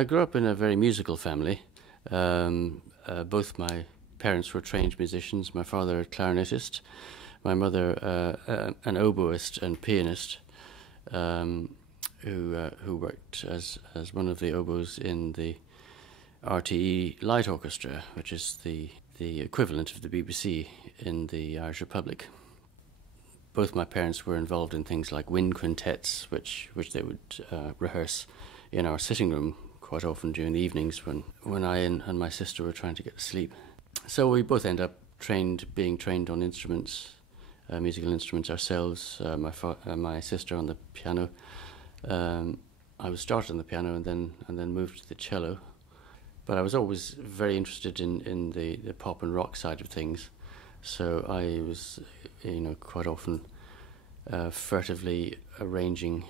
I grew up in a very musical family. Both my parents were trained musicians. My father a clarinetist, my mother an oboist and pianist, who worked as one of the oboes in the RTE Light Orchestra, which is the equivalent of the BBC in the Irish Republic. Both my parents were involved in things like wind quintets, which they would rehearse in our sitting room quite often during the evenings when I and my sister were trying to get to sleep. So we both end up being trained on instruments, musical instruments ourselves. My sister on the piano. I was started on the piano and then moved to the cello. But I was always very interested in the pop and rock side of things. So I was, quite often furtively arranging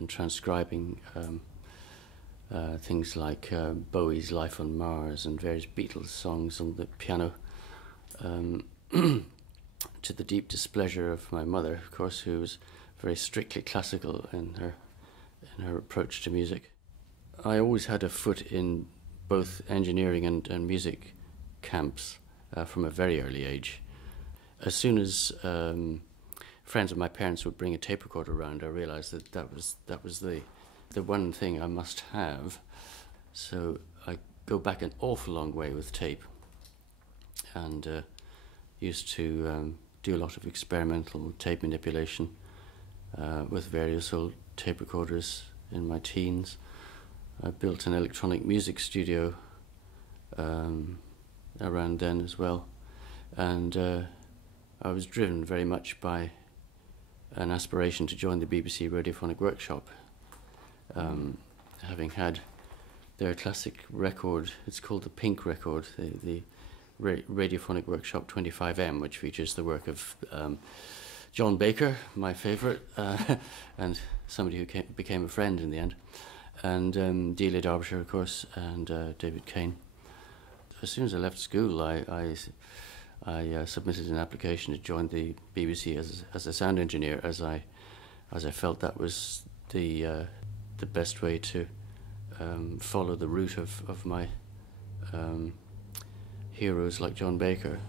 and transcribing things like Bowie's Life on Mars and various Beatles songs on the piano, to the deep displeasure of my mother, of course, who was very strictly classical in her approach to music. I always had a foot in both engineering and music camps from a very early age. As soon as friends of my parents would bring a tape recorder around, I realized that was the one thing I must have. So I go back an awful long way with tape, and used to do a lot of experimental tape manipulation with various old tape recorders in my teens. I built an electronic music studio around then as well, and I was driven very much by an aspiration to join the BBC Radiophonic Workshop. Having had their classic record, it's called the Pink record, the Radiophonic Workshop 25M, which features the work of John Baker, my favourite, and somebody who became a friend in the end, and Delia Derbyshire, of course, and David Kane. As soon as I left school, I submitted an application to join the BBC as a sound engineer, as I felt that was the best way to follow the route of my heroes like John Baker,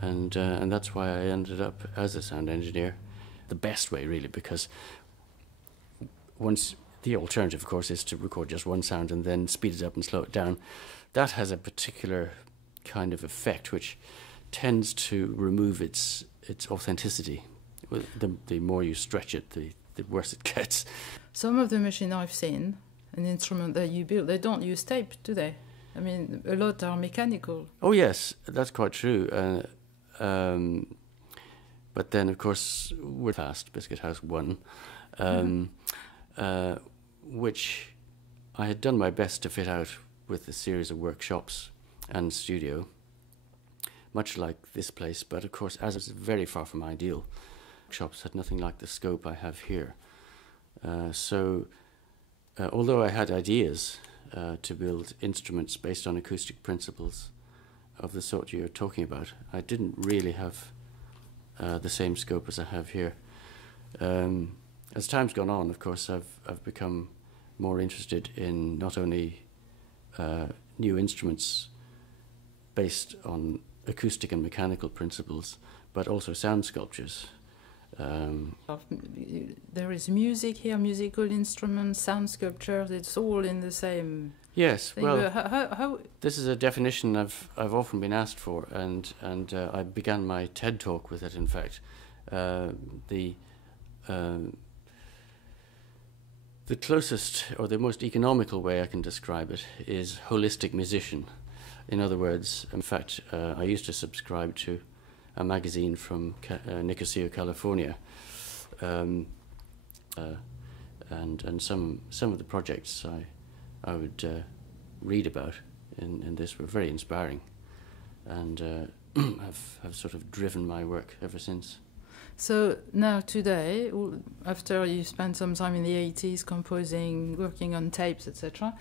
and that's why I ended up as a sound engineer. The best way, really, because once the alternative, of course, is to record just one sound and then speed it up and slow it down. That has a particular kind of effect which tends to remove its authenticity. The more you stretch it, the worse it gets. Some of the machines I've seen, an instrument that you build, they don't use tape, do they? I mean, a lot are mechanical. Oh yes, that's quite true. But then, of course, we're fast Biscuit House 1, which I had done my best to fit out with a series of workshops and studio, much like this place, but of course, as it's very far from ideal, workshops had nothing like the scope I have here. So although I had ideas to build instruments based on acoustic principles of the sort you're talking about, I didn't really have the same scope as I have here. As time's gone on, of course, I've become more interested in not only new instruments based on acoustic and mechanical principles, but also sound sculptures. There is music here, musical instruments, sound sculptures, it's all in the same yes, thing. well, how this is a definition I've often been asked for, and I began my TED talk with it, in fact. The closest or the most economical way I can describe it is holistic musician. In other words, in fact, I used to subscribe to a magazine from Nicosia, California, and some of the projects I would read about in this were very inspiring, and have sort of driven my work ever since. So now today, after you spent some time in the 80s composing, working on tapes, etc.,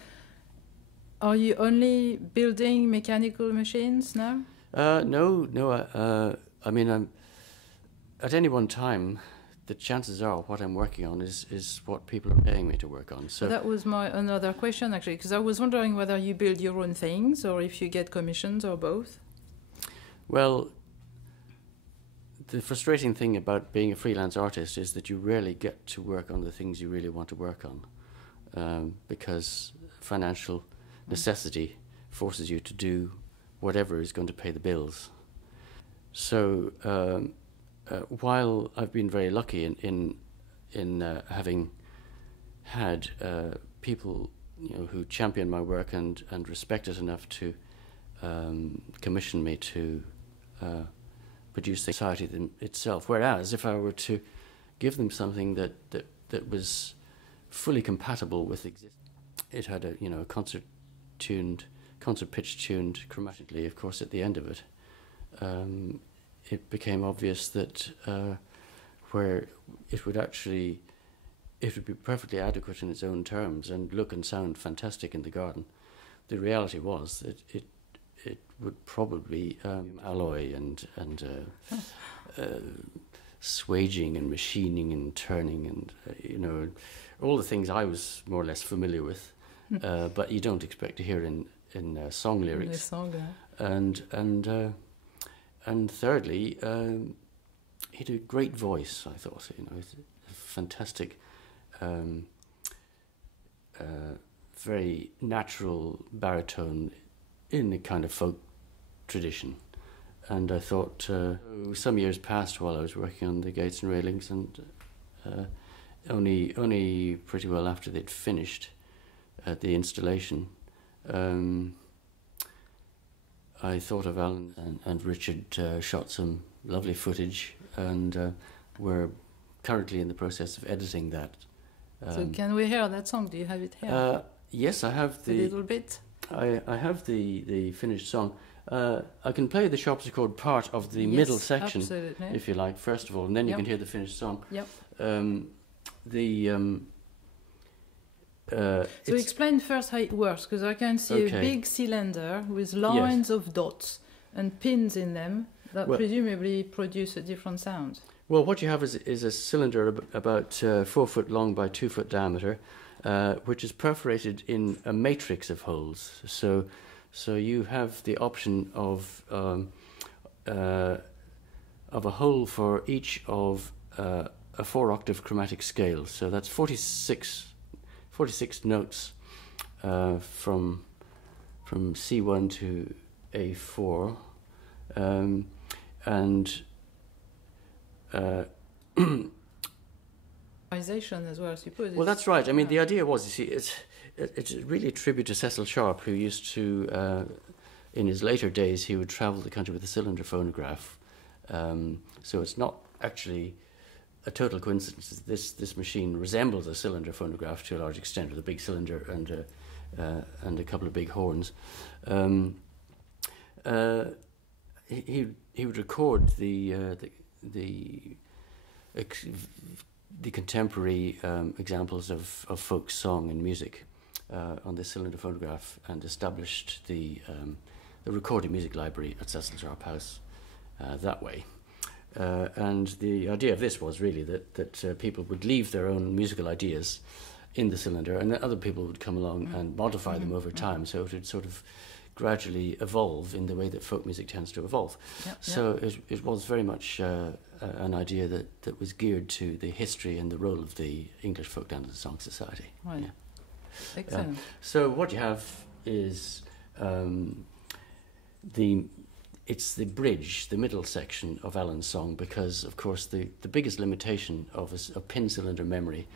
are you only building mechanical machines now? No. I mean, at any one time, the chances are what I'm working on is what people are paying me to work on. So that was my another question, actually, because I was wondering whether you build your own things or if you get commissions or both. Well, the frustrating thing about being a freelance artist is that you rarely get to work on the things you really want to work on, because financial necessity forces you to do whatever is going to pay the bills. So while I've been very lucky in having had people, who champion my work and respect it enough to commission me to produce the society itself. Whereas if I were to give them something that was fully compatible with it had a concert pitch tuned chromatically, of course, at the end of it. It became obvious that where it would be perfectly adequate in its own terms and look and sound fantastic in the garden. The reality was that it would probably alloy and swaging and machining and turning and all the things I was more or less familiar with, but you don't expect to hear in song lyrics. And thirdly, he had a great voice. I thought, a fantastic, very natural baritone in a kind of folk tradition. And I thought, some years passed while I was working on the gates and railings, and only pretty well after they'd finished the installation, I thought of Alan, and Richard shot some lovely footage, and we're currently in the process of editing that. So can we hear that song? Do you have it here? Yes, I have a little bit. I have the finished song. I can play the Sharpsichord part of the middle section, absolutely, if you like, first of all, and then you can hear the finished song. Yep. So explain first how it works, because I can see a big cylinder with lines of dots and pins in them that presumably produce a different sound. Well, what you have is a cylinder about 4 foot long by 2 foot diameter, which is perforated in a matrix of holes. So you have the option of a hole for each of a 4-octave chromatic scale. So that's 46 notes from C1 to A4, and as well, I suppose. Well, that's right. I mean, the idea was, you see, it's really a tribute to Cecil Sharp, who used to, in his later days, he would travel the country with a cylinder phonograph. So it's not actually a total coincidence. This machine resembles a cylinder phonograph to a large extent, with a big cylinder and a couple of big horns. He would record the contemporary examples of folk song and music on this cylinder phonograph, and established the recorded music library at Cecil Sharp House that way. And the idea of this was really that people would leave their own musical ideas in the cylinder, and then other people would come along and modify them over time, so it would sort of gradually evolve in the way that folk music tends to evolve. So it was very much an idea that was geared to the history and the role of the English Folk Dance and Song Society. Right. Yeah. Excellent. So what you have is it's the bridge, the middle section of Alan's song, because, of course, the biggest limitation of a pin cylinder memory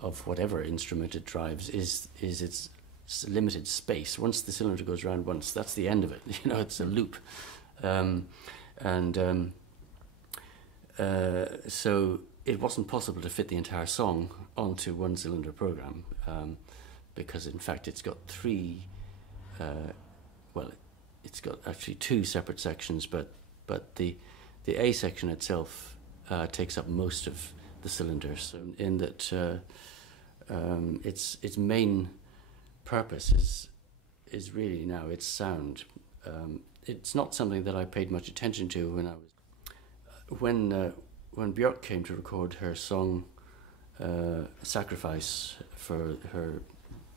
of whatever instrument it drives is its limited space. Once the cylinder goes round once, that's the end of it. It's a loop. So it wasn't possible to fit the entire song onto one cylinder program, because, in fact, it's got it's got actually 2 separate sections, but the A section itself takes up most of the cylinders, in that its main purpose is really now its sound. It's not something that I paid much attention to when when Björk came to record her song Sacrifice for her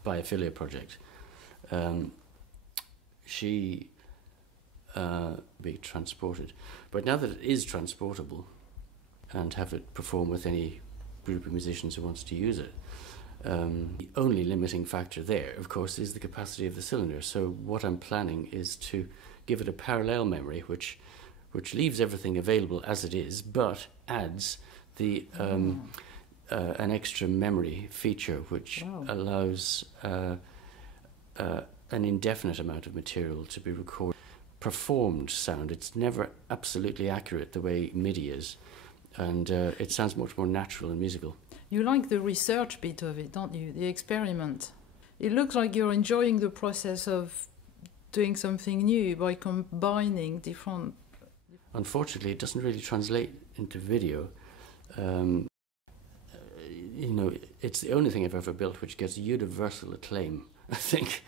biophilia project, she be transported. But now that it is transportable and have it perform with any group of musicians who wants to use it, the only limiting factor there, of course, is the capacity of the cylinder. So what I'm planning is to give it a parallel memory, which leaves everything available as it is, but adds the an extra memory feature, which allows an indefinite amount of material to be recorded. Performed sound, it's never absolutely accurate the way MIDI is, and it sounds much more natural and musical. You like the research bit of it, don't you? The experiment. It looks like you're enjoying the process of doing something new by combining different... Unfortunately, it doesn't really translate into video. You know, it's the only thing I've ever built which gets universal acclaim, I think,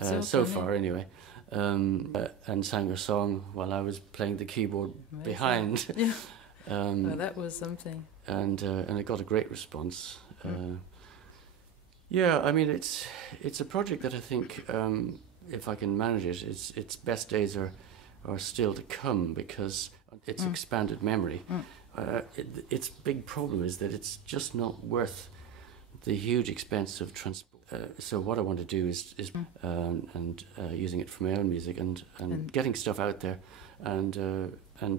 so far anyway. And sang a song while I was playing the keyboard behind. Yeah. Well, that was something. And it got a great response. Yeah, I mean, it's a project that I think, if I can manage it, its best days are still to come, because it's expanded memory. Its big problem is that it's just not worth the huge expense of transport. So what I want to do is using it for my own music and getting stuff out there, and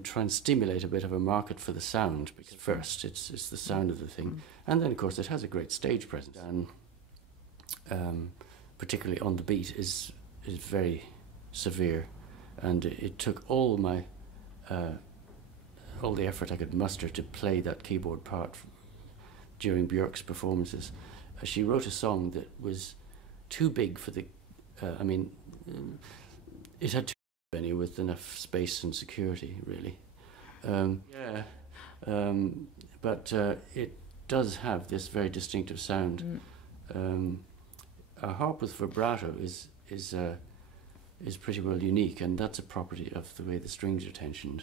try and stimulate a bit of a market for the sound. Because first, it's the sound of the thing, and then of course it has a great stage presence, and particularly on the beat is very severe, and it took all my all the effort I could muster to play that keyboard part during Björk's performances. She wrote a song that was too big for the... I mean, it had too many with enough space and security, really. But it does have this very distinctive sound. A harp with vibrato is pretty well unique, and that's a property of the way the strings are tensioned.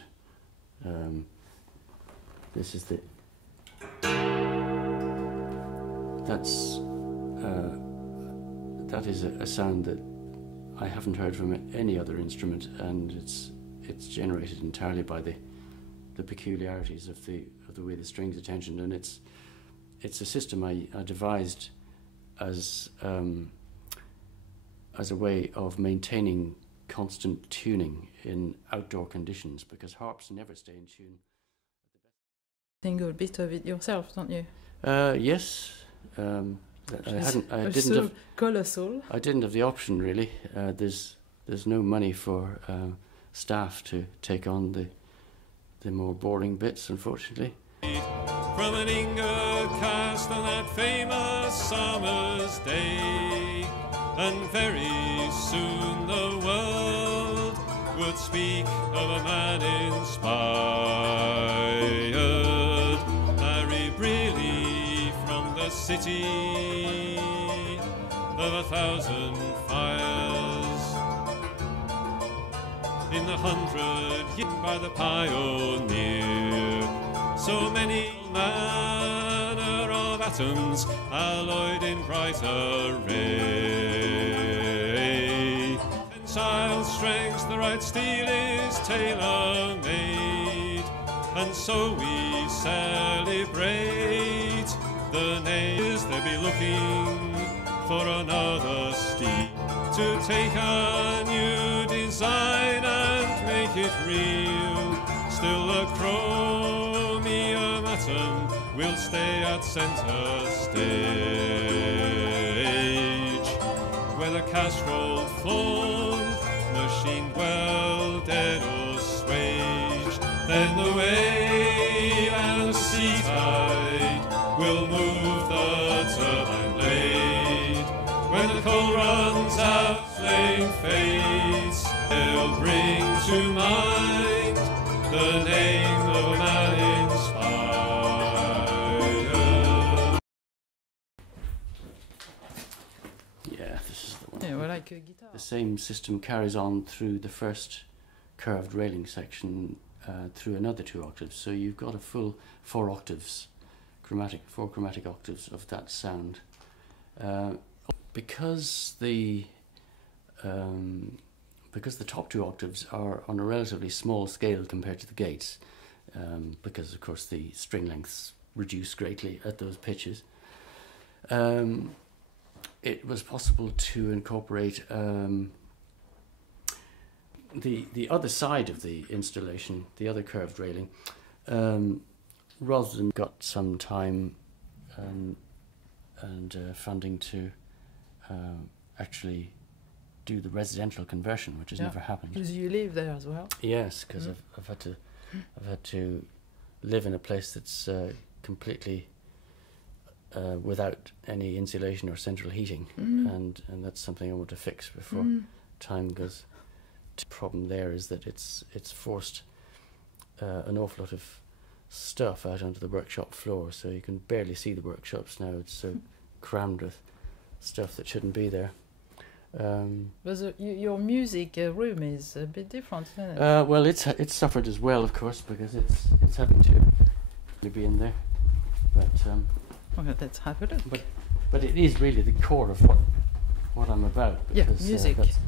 This is the... That is a sound that I haven't heard from any other instrument, and it's generated entirely by the peculiarities of the way the strings are tensioned, and it's a system I devised as a way of maintaining constant tuning in outdoor conditions, because harps never stay in tune. Single bit of it yourself, don't you? Yes. I didn't have the option, really. There's no money for staff to take on the more boring bits, unfortunately. From an ingot cast on that famous summer's day, and very soon the world would speak of a man inspired, Larry Brearley from the city of 1,000 fires. In the 100 years by the pioneer, so many manner of atoms alloyed in bright array. Tensile strength, the right steel is tailor-made, and so we celebrate the names. They be looking for another steel to take a new design and make it real. Still a chromium atom will stay at center stage, where the cast rolled formed, machine welded or swaged. Then the wave and sea tide will move the turbine blade. When the coal runs out, flame fades, they'll bring to mind the name of a man inspired. Yeah, this is the one. Yeah, well, like a guitar. The same system carries on through the first curved railing section through another 2 octaves. So you've got a full 4 octaves, four chromatic octaves of that sound. Because the top 2 octaves are on a relatively small scale compared to the gates, because of course the string lengths reduce greatly at those pitches, it was possible to incorporate the other side of the installation, the other curved railing, rather than got some time and funding to actually do the residential conversion, which has never happened. Because you live there as well. Yes, because I've had to live in a place that's completely without any insulation or central heating, and that's something I want to fix before time goes. The problem there is that it's forced an awful lot of stuff out onto the workshop floor, so you can barely see the workshops now. It's so crammed with stuff that shouldn't be there. But your music room is a bit different, isn't it? Well, it's suffered as well, of course, because it's having to be in there. But okay, let's have a look. But it is really the core of what I'm about. Because, music. That's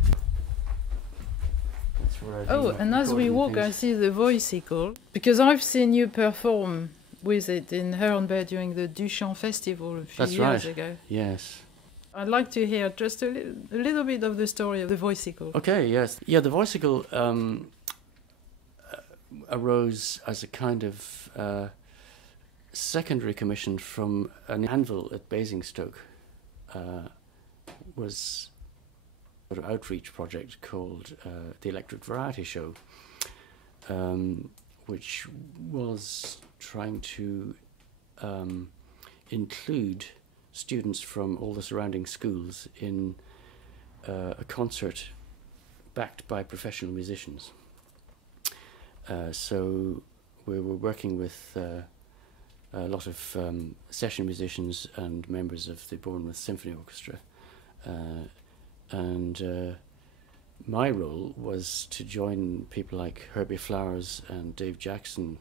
where I do And as we walk, things. I see the Voicycle, because I've seen you perform with it in Hornby during the Duchamp Festival a few years ago. Yes. I'd like to hear just a little bit of the story of the Voicycle. Okay, yes. Yeah, the Voicycle arose as a kind of secondary commission from an anvil at Basingstoke. Was an outreach project called the Electric Variety Show, which was trying to include students from all the surrounding schools in a concert backed by professional musicians. So we were working with a lot of session musicians and members of the Bournemouth Symphony Orchestra. And my role was to join people like Herbie Flowers and Dave Jackson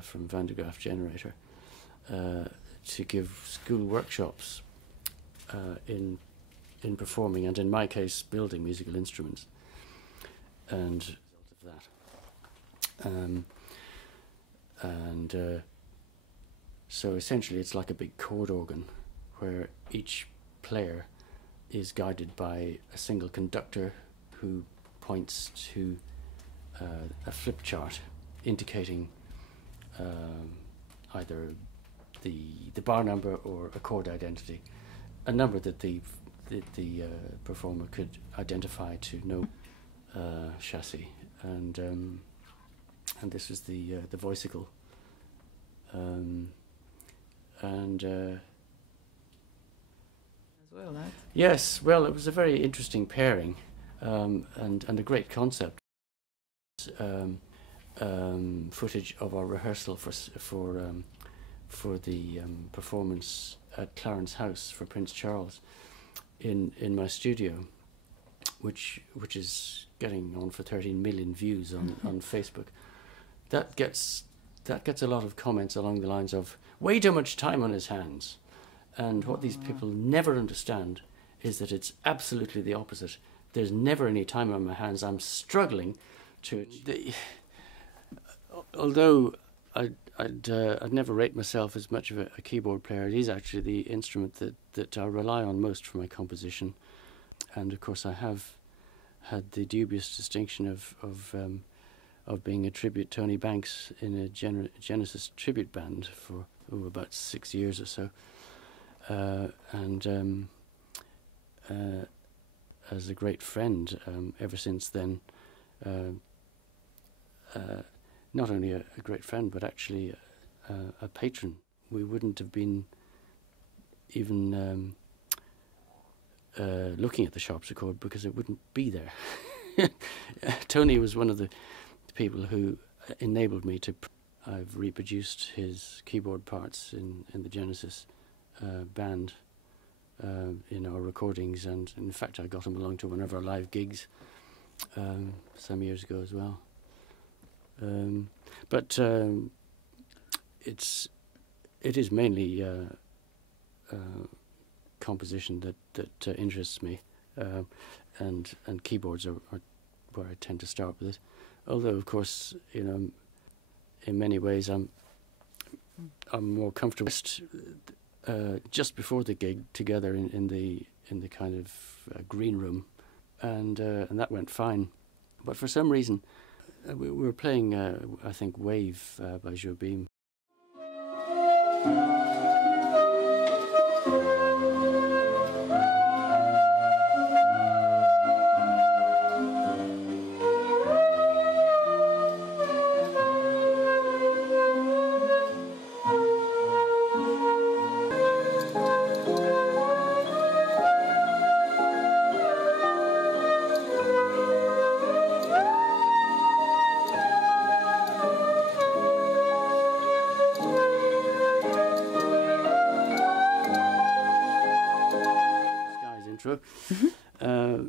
from Van de Graaff Generator to give school workshops in performing, and in my case building musical instruments, and as a result of that. So essentially it's like a big chord organ where each player is guided by a single conductor who points to a flip chart indicating either the bar number or a chord identity, a number that the performer could identify to know chassis, and this was the Voicycle, As well, right? Yes, well, it was a very interesting pairing, and a great concept. Footage of our rehearsal for the performance at Clarence House for Prince Charles in my studio, which is getting on for 13 million views on Facebook. That gets a lot of comments along the lines of way too much time on his hands. And what these people never understand is that it's absolutely the opposite. There's never any time on my hands. I'm struggling to... although I'd never rate myself as much of a keyboard player, it is actually the instrument that I rely on most for my composition. And of course I have had the dubious distinction of being a tribute Tony Banks in a Genesis tribute band for about 6 years or so. And as a great friend ever since then, not only a great friend, but actually a patron. We wouldn't have been even looking at the Sharpsichord because it wouldn't be there. Tony was one of the people who enabled me to... I've reproduced his keyboard parts in the Genesis band in our recordings, and in fact I got him along to one of our live gigs some years ago as well. But it is mainly composition that interests me, and keyboards are where I tend to start with it. Although, of course, in many ways I'm more comfortable just before the gig together in the kind of green room, and that went fine. But for some reason, we were playing I think Wave by Jobim.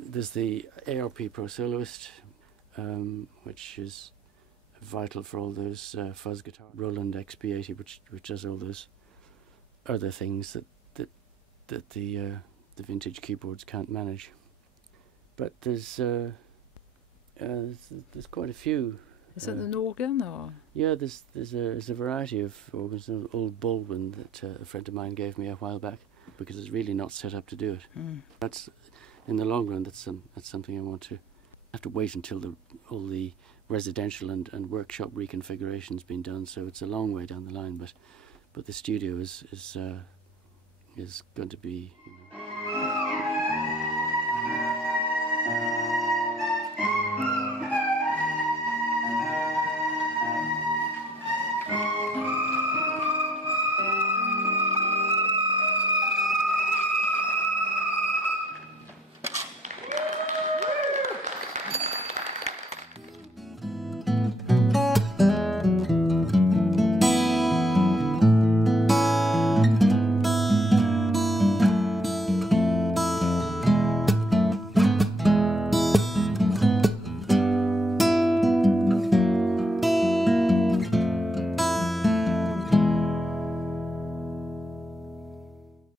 There's the ARP Pro Soloist, which is vital for all those fuzz guitar. Roland XP80, which does all those other things that the vintage keyboards can't manage. But there's quite a few. Is it an organ or? Yeah, there's a variety of organs. An old Baldwin that a friend of mine gave me a while back, because it's really not set up to do it. That's, in the long run, that's something I want to have to wait until all the residential and workshop reconfiguration's been done. So it's a long way down the line, but the studio is going to be.